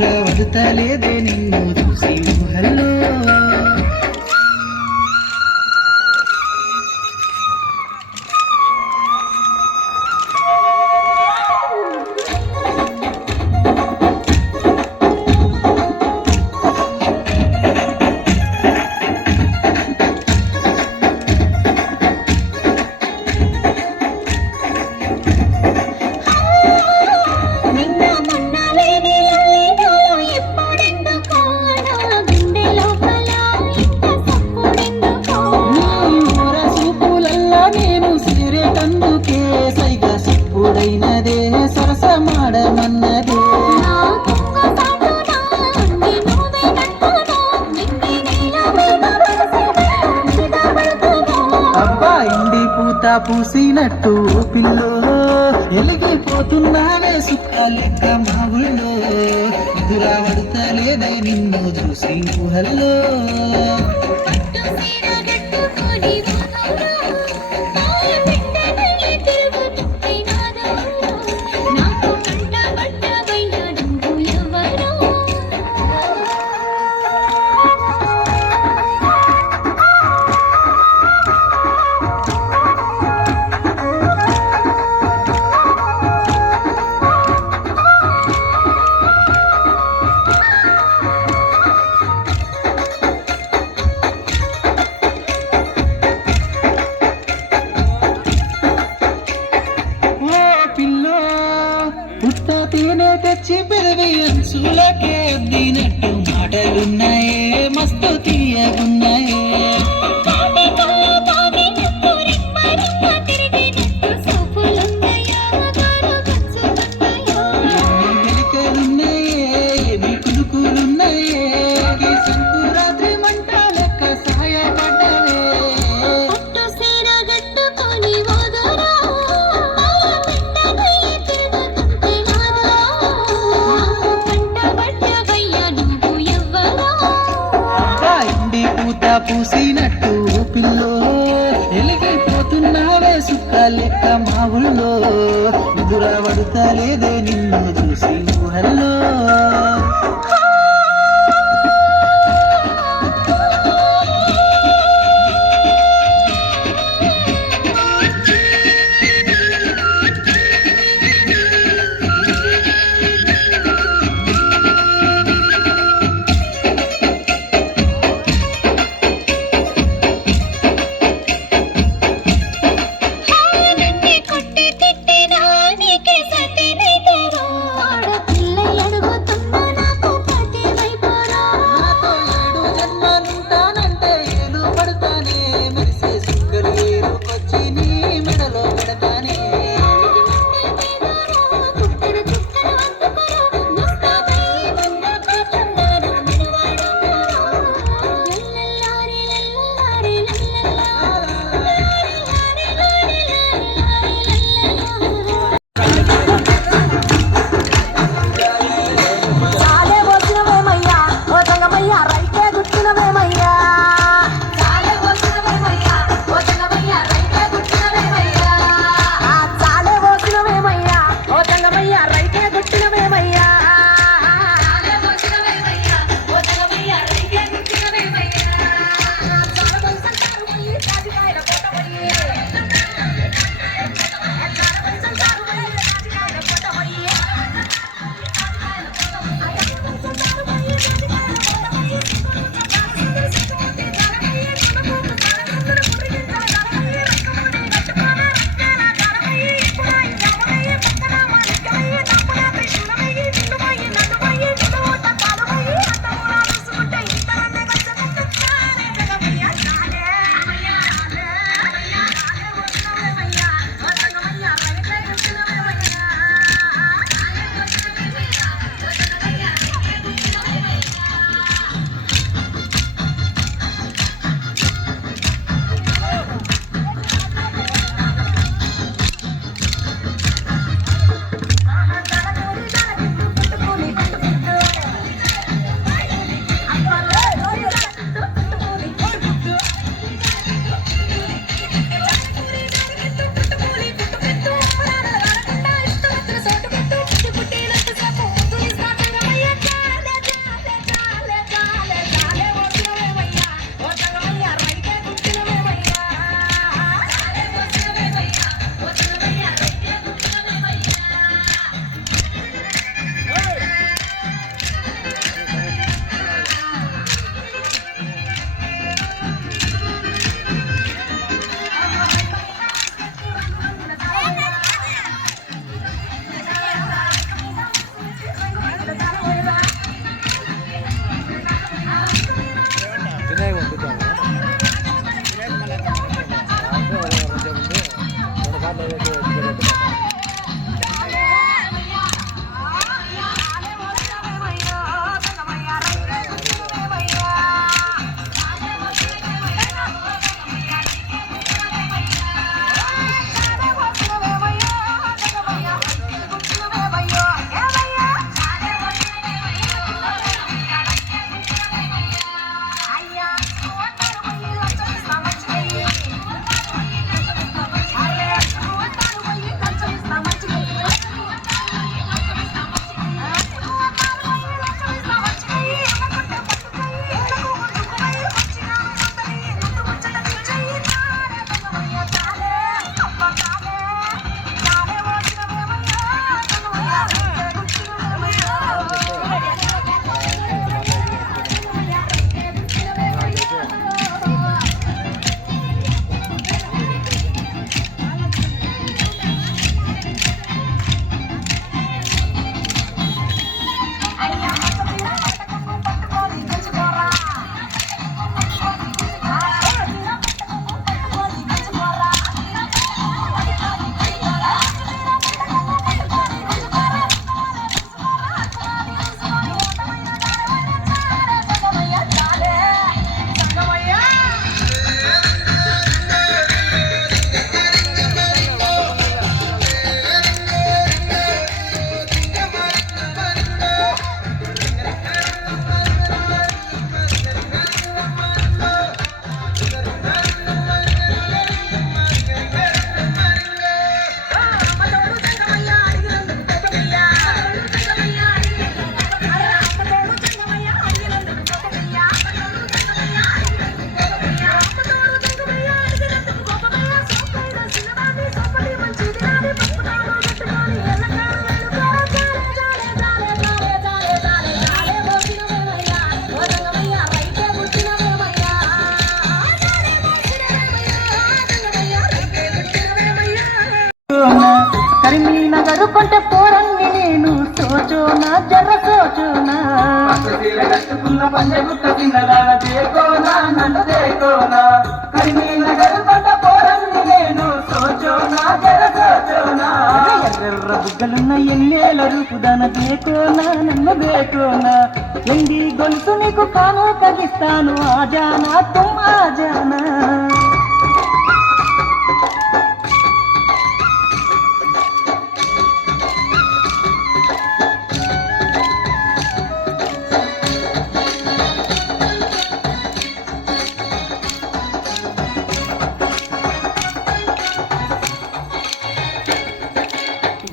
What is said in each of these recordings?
ఎదురవడుతలేదే నిన్ను చూసి ఊహల్లో. సైగసిప్పుడైనదే సరసమాడమన్నదే అబ్బా ఇండి పూత పూసినట్టు పిల్లో ఎలిగిపోతున్నానే సుక్క లెక్క మా ఊళ్ళో ఎదురవడుతలేదే నిన్ను చూసి ఊహల్లో. పుట్ట తేనె తెచ్చి పెరిగి అంచులకే అద్దినట్టు మాటలున్నాయే మస్తు తీయగున్నాయే. మెలికలున్నాయే ఏమి కులుకులున్నాయే సంకురాత్రి మంట లెక్క సాయపడ్డవే. పూసినట్టు పిల్లో ఎలిగిపోతున్నావే సుక్క లెక్క మా ఊళ్ళో ఎదురవడుతలేదే నిన్ను చూసి ఊహల్లో. నగరుకుంటే పోరన్ని నేను సోచోనా జర్ర సోచోనా కట్టుకున్న పంచగుట్ట తిన్నదాన దేకోనా నన్ను దేకోనా కరిమి నగరుకుంటే పోరన్ని నేను సోచోనా జర సోచోనా ఎర్ర బుగ్గలున్న ఎన్నేల రూపుదన దేకోనా నన్ను దేకోనా ఎండి గొలుసు నీకు కాను కగిస్తాను ఆజానా తుమ్ ఆజానా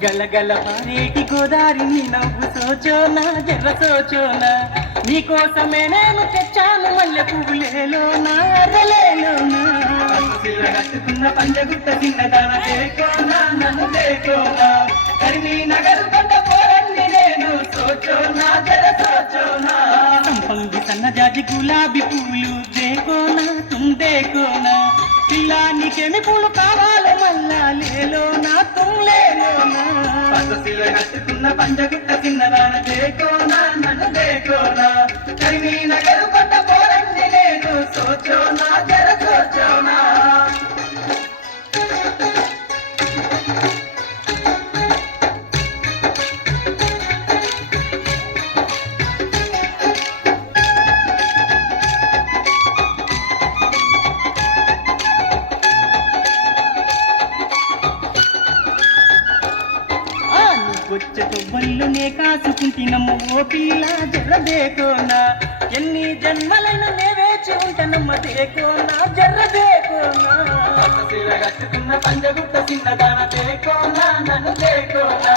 గలగల పారేటి గోదారి నీ నవ్వు సోచోనా జర్ర సోచోనా నీకోసమే నేను తెచ్చాను మల్లె పువ్వులేలోనా అరలేలోనా కట్టుకున్న పంచగుట్ట తిన్నదాన దేకోనా నన్ను దేకోనా కరిమి నగరుకుంటే పోరన్ని నేను సోచోనా జర సోచోనా సంపంగి సన్నజాజి గులాబీ పూలు దేకోనా తుమ్ దేకోనా పిల్లా నీకేమి పూలు కావాలి మళ్ళా లేలోనా తుమ్ లేలోనా పసశిల కట్టుకున్న పంచగుట్ట తిన్నదాన దేకోనా నన్ను దేకోనా కరిమి నగరుకుంటే పోరన్ని నేను సోచోనా జర సోచోనా వచ్చే తొవ్వళ్ళు నే కాసుకుంటినమ్మ ఓ పిల్ల జర్ర దేకోనా ఎన్ని జన్మలైనా నే వేచి ఉంటానమ్మ దేకోనా జర్ర దేకోనా పసశిల కట్టుకున్న పంచగుట్ట తిన్నదాన దేకోనా నన్ను దేకోనా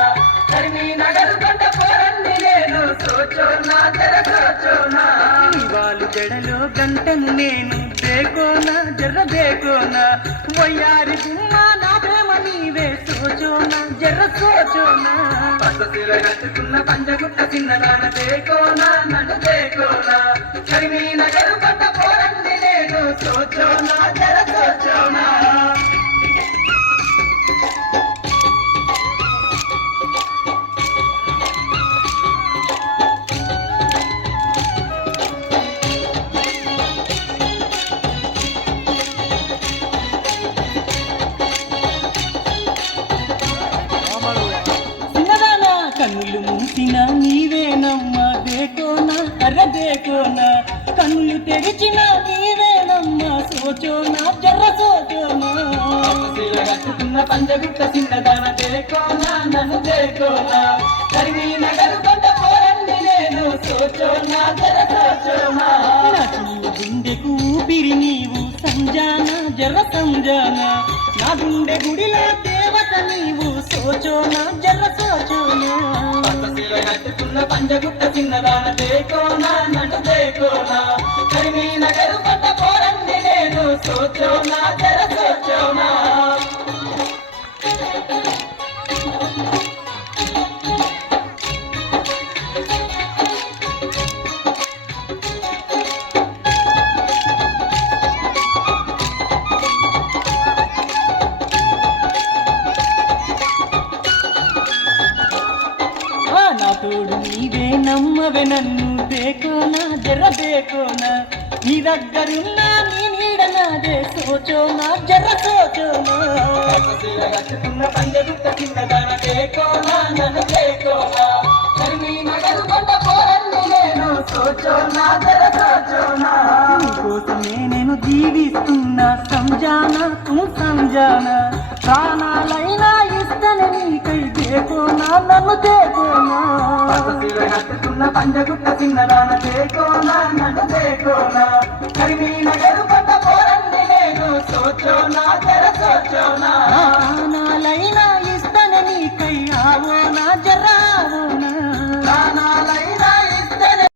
కరిమి నగరుకుంటే పోరన్ని నేను సోచోనా జర సోచోనా వాళ్ళు జడలో గంటను నేను దేకోనా జర్ర దేకోనా వయ్యారి గుమ్మ నా ప్రేమ నీవే సోచోనా జర్ర సోచోనా పసశిల కట్టుకున్న పంచగుట్ట తిన్నదాన దేకోనా నన్ను దేకోనా కరిమి నగరుకుంటే పోరన్ని నేను సోచోనా జర సోచోనా చిన్నదానా కన్నులు మూసిన నీవేనమ్మా దేకోనా అర్ర దేకోనా కన్నులు తెరిచిన నీవేనమ్మా సోచోనా జర్ర సోచోనా పసశిల కట్టుకున్న పంచగుట్ట తిన్నదాన దేకోనా నన్ను దేకోనా కరిమి నగరుకుంటే పోరన్ని నేను సోచోనా జర సోచోనా నా చిన్న గుండెకు ఊపిరి నీవు సంజానా జర్ర సంజానా నా గుండె గుడిలో దేవత నీవు సోచోనా జర్ర సోచోనా పసశిల కట్టుకున్న పంచగుట్ట తిన్నదాన దేకోనా నన్ను దేకోనా కరిమి నగరుకుంటే పోరన్ని నేను సోచోనా జర సోచోనా నా తోడు నీవే నమ్మవే నన్ను దేకోనా జర్ర దేకోనా నీ దగ్గరున్నా నీ నీడ నాదే సోచోనా జర్ర సోచోనా పసశిల కట్టుకున్న పంచగుట్ట తిన్నదాన దేకోనా నన్ను దేకోనా కరిమి నగరుకుంటే పోరన్ని నేను సోచోనా జర సోచోనా నీకోసమే నేను జీవిస్తున్నా సంజానా తుమ్ సంజానా ప్రాణాలైనా ఇస్తనే నీకై దేకోనా నన్ను దేకోనా పసశిల కట్టుకున్న పంచగుట్ట తిన్నదాన దేకోనా నన్ను దేకోనా కరిమి నగరుకుంటే పోరన్ని నేను సోచోనా జర సోచోనా ప్రాణాలైనా ఇస్తనే నీకై ఆవోనా జర్రావోనా ప్రాణాలైనా ఇస్తేనే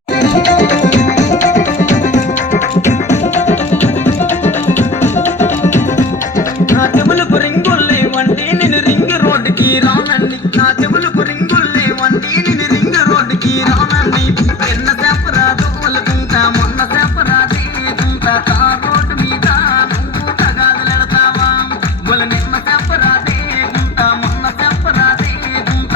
నా చెవులకు రింగుల్లి వంటి నేను రింగ్ రోడ్డుకి రానండి నా చెవులకు రింగుల్లి వంటి నేను రింగ్ రోడ్డుకి రానండి ఎన్న సేపరాదు వాళ్ళకుంటా మొన్న సేపరాది తుంటా కార్ రోడ్డు మీద నువ్వు తగాదులెడతావా వాళ్ళ నిన్న సేపరాది తుంటా మొన్న సేపరాది తుంటా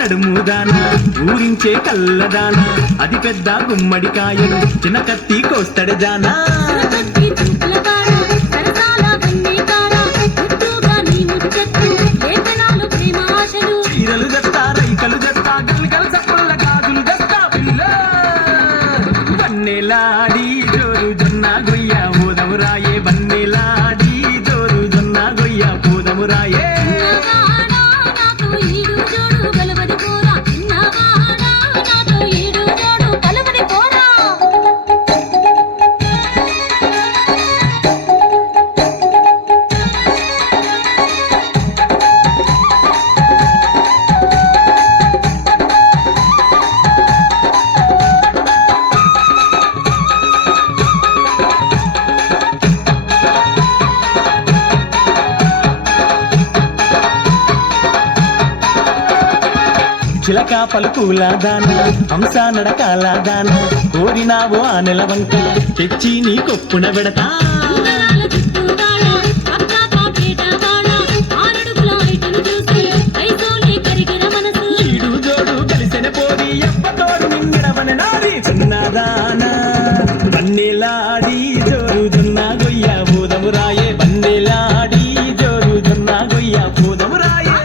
నడుముదానా ఊరించే కల్లదానా అది పెద్ద గుమ్మడికాయను చిన్న కత్తి కోస్తడి జానా చీరలు దస్తా రైకలు దస్తా గల్గల్ సప్పుల గాజులు దస్తా పిల్ల బన్నెలాడి జోరు జొన్న గొయ్య ఓదమురాయే బన్నెలాడి జోరు జొన్న గొయ్య పోదమురాయే చిలక పలుకుల దాన హంస నడకాల దాన కోరినావో ఆ నెలవంక తెచ్చి నీ కొప్పున పెడతా ఈడు జోడు కలిసిన పోరి ఎప్పతోడు నింగిడవని నారి చిన్నదాన బన్నెలాడి జోరు జొన్న గొయ్య పోదమురాయే బన్నెలాడి జోరు జొన్న గొయ్య పోదమురాయే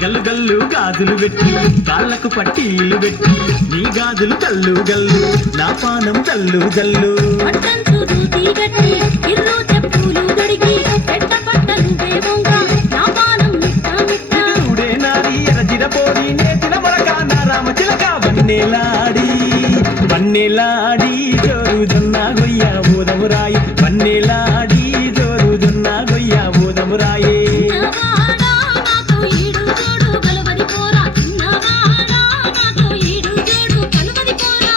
గల్లు గల్లు గాజులు పెట్టి కాళ్ళకు పట్టీలు పెట్టి నీ గాజులు కల్లు గల్లు నా పానం జల్లు జల్లు జొన్న గొయ్య ఊదమురాయి వన్నెలాడి జోరు జొన్న గొయ్య ఊదమురాయే చిన్నవాడా నాతో ఈడు జోడు కలవరి పోరా చిన్నవాడా నాతో ఈడు జోడు కలవరి పోరా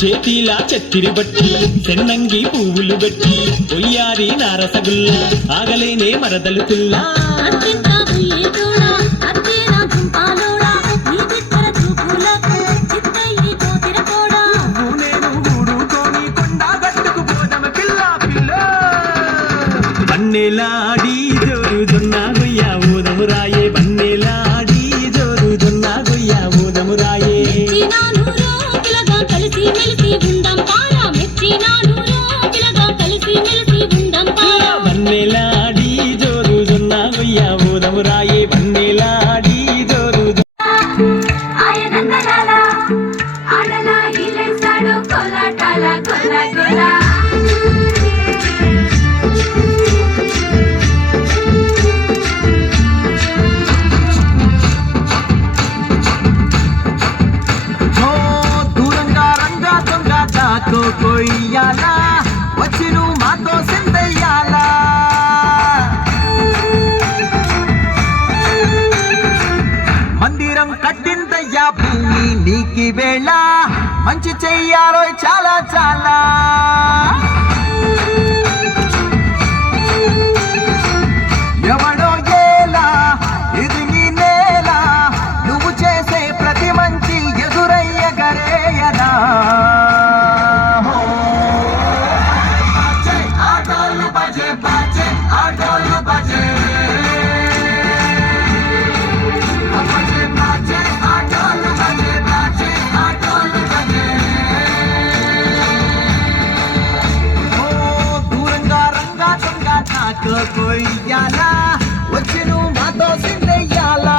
చేతిలా చక్కిరి బట్టి చెన్నంగి పువ్వులు బట్టి ఒయ్యారి నారసగుల్లా ఆగలేనే మరదలు పిల్లా అత్తింత బుయ్యి జోడా అత్తేనా చుంపాలోడా నీ బిత్తర చూపులకు చిత్తయ్యి కోతిర కోడా నేను ఊడుకొని కొండ గట్టుకు పోదమ పిల్ల పిల్ల వన్నెలాడి జోరు జొన్న గొయ్య ఊదమురాయే వన్నెలాడి జోరు జొన్న గొయ్య ఊదమురాయే మెచ్చినాను రో పిలగా కలిసి మెలిసి ఉండం పారా మెచ్చినాను రో పిలగా కలిసి మెలిసి ఉండం పారా వన్నెలాడి జోరు జొన్న గొయ్య ఊదమురాయే వన్నెలాడి జోరు ఆయనందనాల ఆడల ఇలేస్తాడు కొలాటాల కొల కొల ఓ దూరంగా రంగా దొంగ దాతో కొయ్యాలా వచ్చి నువ్వు మాతో సిందయ్యాలా మందిరం కట్టిందయ్యా భూమి నీకి వేళ మంచి చెయ్యాలో చాలా చాలా ఎవడో ఏలా ఇది నీ నేల నువ్వు చేసే ప్రతి మంచి ఎదురయ్య గరేయనా ఆటోలు బజే బజే ఆటోలు బజే బజే బజే ఆటోలు బజే బజే ఆటోలు బజే ఓ దూరంగా రంగా దొంగ నాకు కొయ్యాలా వచ్చి నువ్వు మాతో సిందయ్యాలా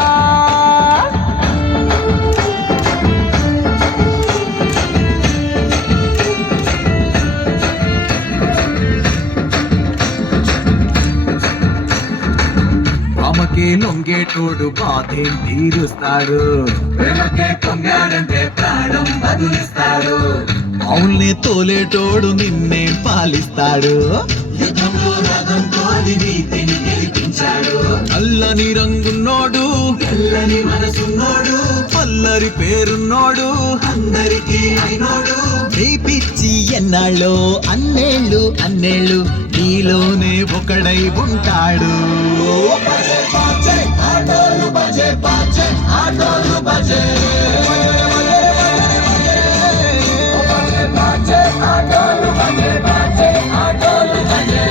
ఆమెకే లొంగేటోడు బాధేం తీరుస్తాడు ప్రేమకే పొంగాడంటే ప్రాణం బదులిస్తాడు అవునే తోలేటోడు నిన్నే పాలిస్తాడు యుద్ధంలో రథం తోలి నీతిని గెలిపించాడు అల్లని రంగున్నోడు తెల్లని మనసున్నోడు పల్లరి పేరున్నోడు అందరికీ అయినోడు నీ పిచ్చి ఎన్నాళ్ళో అన్నేళ్ళు అన్నేళ్ళు నీలోనే ఒకడై ఉంటాడు ఆటోలు బజే బాజే ఆటోలు బజే ఆటోలు బజే బాజే ఆటోలు బజే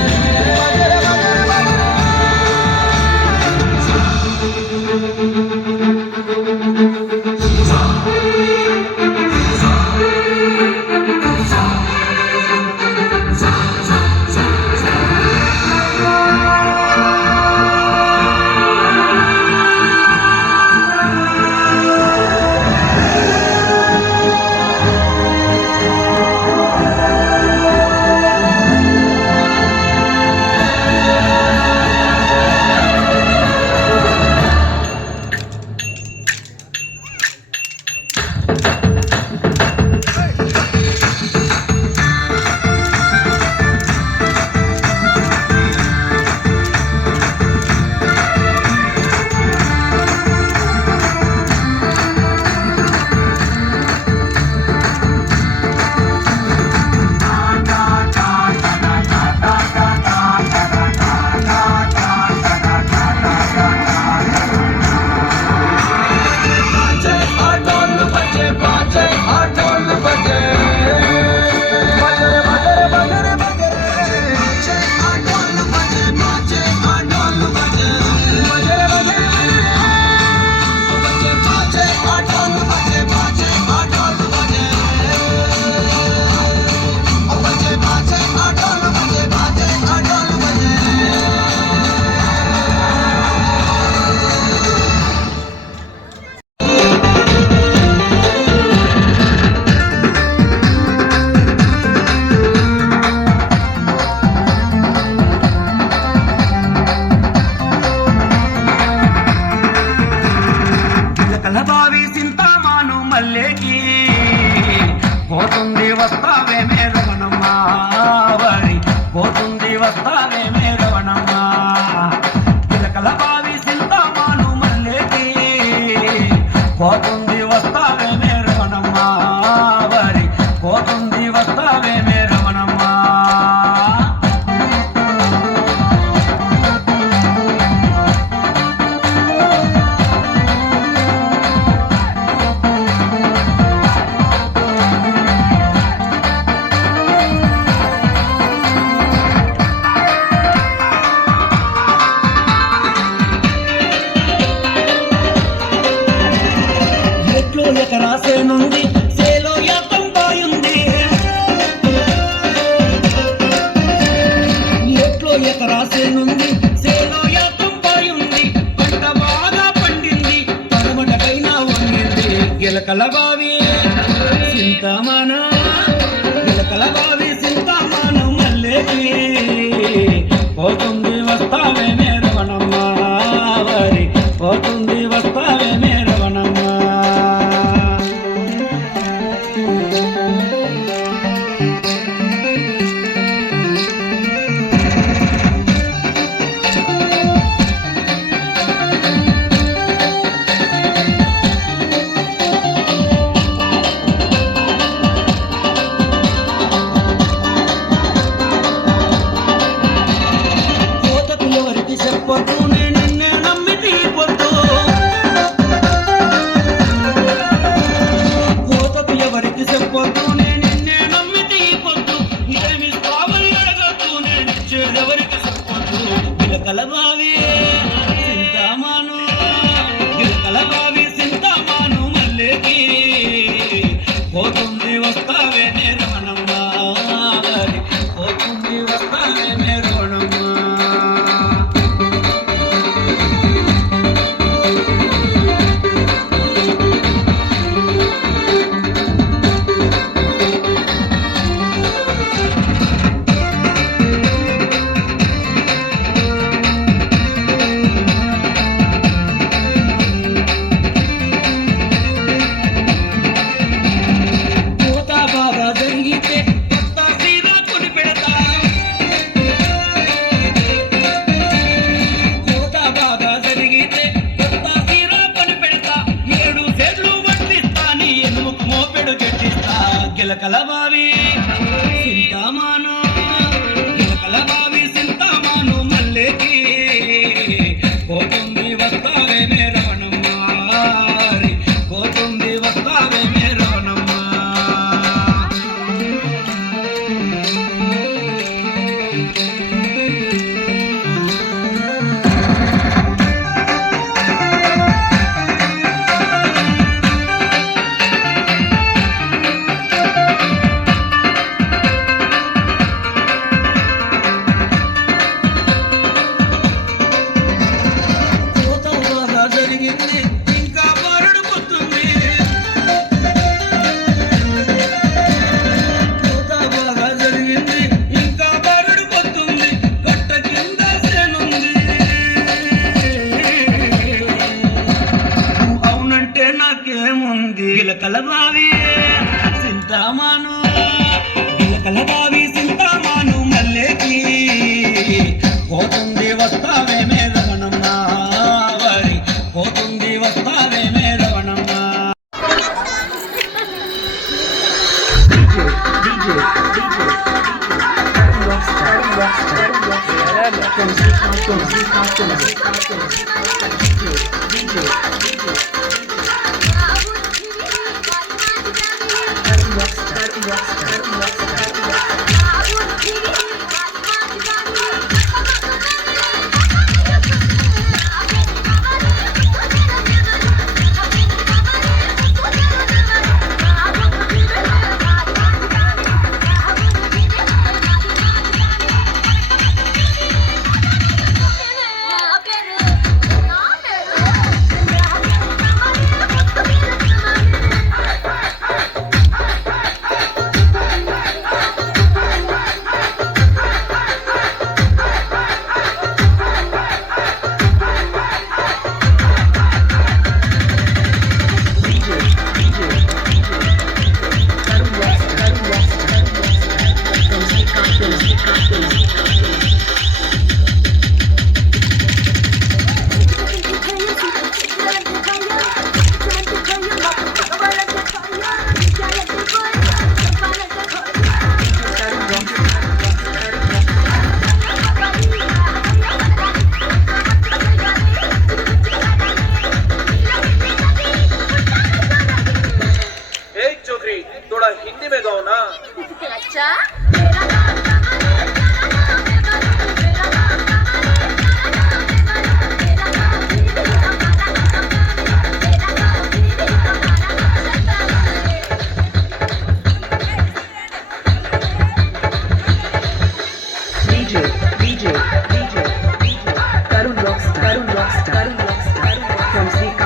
గిలకల బావి చింతమాను గిలకల బావి చింతమాను మల్లెకి పోతుంది వస్తావే మేరవనమ్మ వరి పోతుంది వస్తావే మేరవనమ్మ ఎవరికి చెప్పొద్దు నేను నిన్నే నమ్మి తీపొద్దు కోతకు ఎవరికి చెప్పొద్దు నేను నిన్నే నమ్మి తీపొద్దు ఏమిస్తావని అడగద్దు నేను ఇచ్చేదెవరికి చెప్పొద్దు గిలకల బావి చింతమాను గిలకల బావి చింతమాను మల్లెకి పోతుంది వస్తావే మేరవనమ్మ పోతుంది వస్తావే మేరవనమ్మ బాగా జరిగితే కొత్త సీర కొని పెడతా కోత బాగా జరిగితే కొత్త సీర కొని పెడతా 7 సేర్లు వడ్డిస్తా నీ ఎనుముకు మోపెడు గెట్టిస్తా గిలకల బావి చింతమాను గిలకల బావి చింతమాను మల్లెకి పోతుంది వస్తావే మేరవనమ్మ పోతుంది వస్తావే మేరవనమ్మ కోత బాగా జరిగింది ఇంకా బారుడు పోతుంది కోత బాగా జరిగింది ఇంకా బారుడు పోతుంది కట్ట కింద సేనుంది అవునంటే నాకేముంది గిలకల బావి చింతమాను గిలకల బావి చింతమాను మల్లెకి పోతుంది వస్తావే మేరవనమ్మ వరి పోతుంది వస్తావే మేరవనమ్మ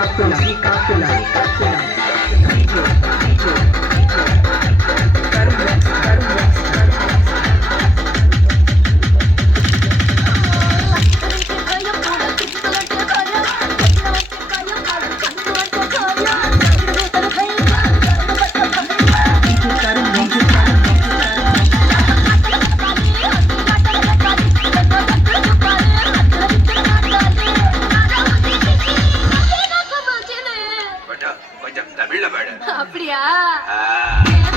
From Srikakulam. அப்படியா ஆ. சரி,